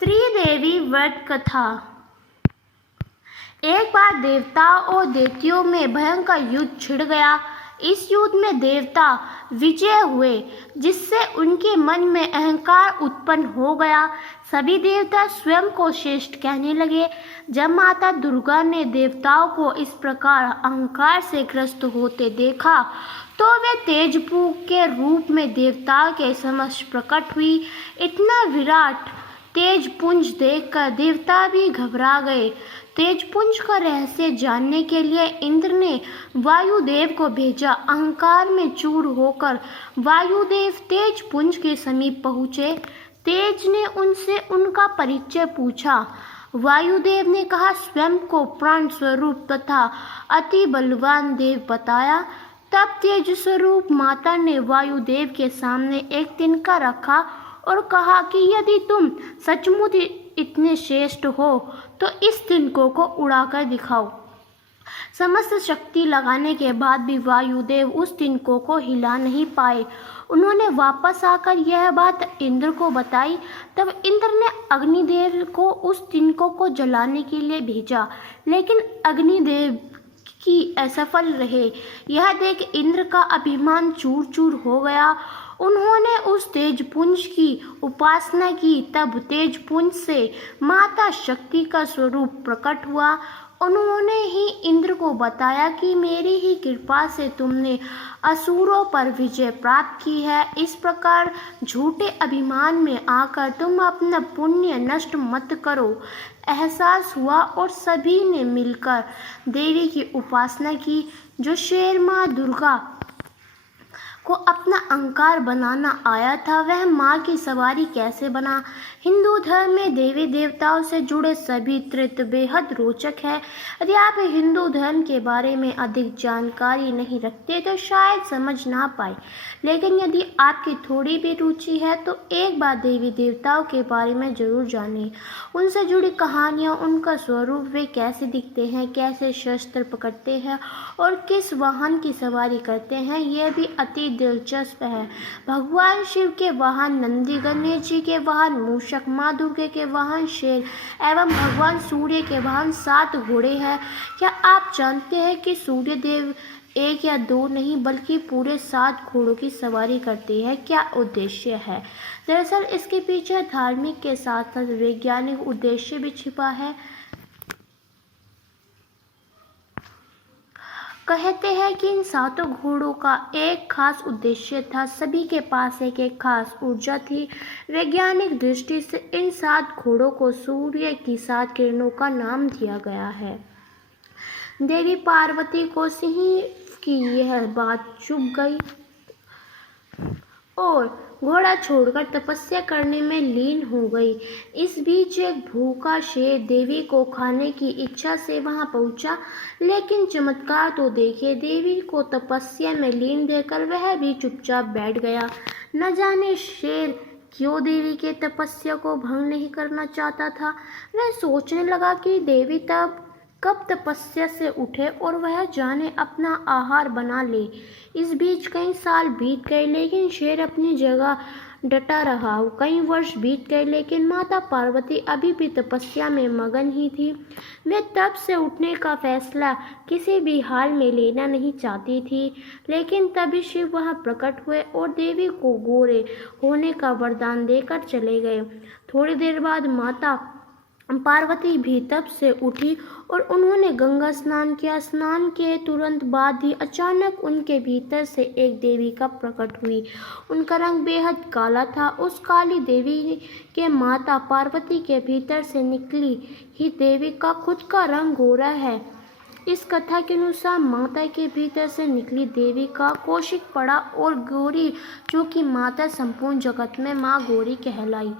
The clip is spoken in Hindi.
त्रिदेवी व्रत कथा। एक बार देवताओं और देवतियों में भयंकर युद्ध छिड़ गया। इस युद्ध में देवता विजय हुए, जिससे उनके मन में अहंकार उत्पन्न हो गया। सभी देवता स्वयं को श्रेष्ठ कहने लगे। जब माता दुर्गा ने देवताओं को इस प्रकार अहंकार से ग्रस्त होते देखा, तो वे तेजपुंज के रूप में देवताओं के समक्ष प्रकट हुई। इतना विराट तेजपुंज देखकर देवता भी घबरा गए। तेजपुंज का रहस्य जानने के लिए इंद्र ने वायुदेव को भेजा। अहंकार में चूर होकर वायुदेव तेजपुंज के समीप पहुँचे। तेज ने उनसे उनका परिचय पूछा। वायुदेव ने कहा, स्वयं को प्राण स्वरूप तथा अति बलवान देव बताया। तब तेज स्वरूप माता ने वायुदेव के सामने एक तिनका रखा और कहा कि यदि तुम सचमुच इतने श्रेष्ठ हो तो इस तिनकों को उड़ाकर दिखाओ। समस्त शक्ति लगाने के बाद भी वायुदेव उस तिनकों को हिला नहीं पाए। उन्होंने वापस आकर यह बात इंद्र को बताई। तब इंद्र ने अग्निदेव को उस तिनकों को जलाने के लिए भेजा, लेकिन अग्निदेव की असफल रहे। यह देख इंद्र का अभिमान चूर चूर हो गया। उन्होंने उस तेजपुंज की उपासना की। तब तेजपुंज से माता शक्ति का स्वरूप प्रकट हुआ। उन्होंने ही इंद्र को बताया कि मेरी ही कृपा से तुमने असुरों पर विजय प्राप्त की है। इस प्रकार झूठे अभिमान में आकर तुम अपना पुण्य नष्ट मत करो। एहसास हुआ और सभी ने मिलकर देवी की उपासना की। जो शेर माँ दुर्गा को अपना अहंकार बनाना आया था, वह माँ की सवारी कैसे बना। हिंदू धर्म में देवी देवताओं से जुड़े सभी तथ्य बेहद रोचक है। यदि आप हिंदू धर्म के बारे में अधिक जानकारी नहीं रखते तो शायद समझ ना पाए, लेकिन यदि आपकी थोड़ी भी रुचि है तो एक बार देवी देवताओं के बारे में जरूर जानें। उनसे जुड़ी कहानियाँ, उनका स्वरूप, वे कैसे दिखते हैं, कैसे शस्त्र पकड़ते हैं और किस वाहन की सवारी करते हैं, यह भी अति दिलचस्प है। भगवान शिव के वाहन नंदी, गणेश जी के वाहन मूषक, माँ दुर्गा के वाहन शेर एवं भगवान सूर्य के वाहन 7 घोड़े हैं। क्या आप जानते हैं कि सूर्य देव 1 या 2 नहीं बल्कि पूरे 7 घोड़ों की सवारी करते हैं? क्या उद्देश्य है? दरअसल इसके पीछे धार्मिक के साथ साथ वैज्ञानिक उद्देश्य भी छिपा है। कहते हैं कि इन 7 घोड़ों का एक खास उद्देश्य था। सभी के पास एक एक खास ऊर्जा थी। वैज्ञानिक दृष्टि से इन 7 घोड़ों को सूर्य की 7 किरणों का नाम दिया गया है। देवी पार्वती को सिंह की यह बात चुभ गई और घोड़ा छोड़कर तपस्या करने में लीन हो गई। इस बीच एक भूखा शेर देवी को खाने की इच्छा से वहां पहुंचा, लेकिन चमत्कार तो देखिए, देवी को तपस्या में लीन देखकर वह भी चुपचाप बैठ गया। न जाने शेर क्यों देवी के तपस्या को भंग नहीं करना चाहता था। वह सोचने लगा कि देवी तब कब तपस्या से उठे और वह जाने अपना आहार बना ले। इस बीच कई साल बीत गए, लेकिन शेर अपनी जगह डटा रहा। कई वर्ष बीत गए, लेकिन माता पार्वती अभी भी तपस्या में मगन ही थी। वे तब से उठने का फैसला किसी भी हाल में लेना नहीं चाहती थी। लेकिन तभी शिव वहां प्रकट हुए और देवी को गोरे होने का वरदान देकर चले गए। थोड़ी देर बाद माता पार्वती भी तप से उठी और उन्होंने गंगा स्नान किया। स्नान के तुरंत बाद ही अचानक उनके भीतर से एक देविका प्रकट हुई। उनका रंग बेहद काला था। उस काली देवी के माता पार्वती के भीतर से निकली ही देवी का खुद का रंग गोरा है। इस कथा के अनुसार माता के भीतर से निकली देवी का कौशिक पड़ा और गौरी, जो कि माता संपूर्ण जगत में माँ गौरी कहलाई।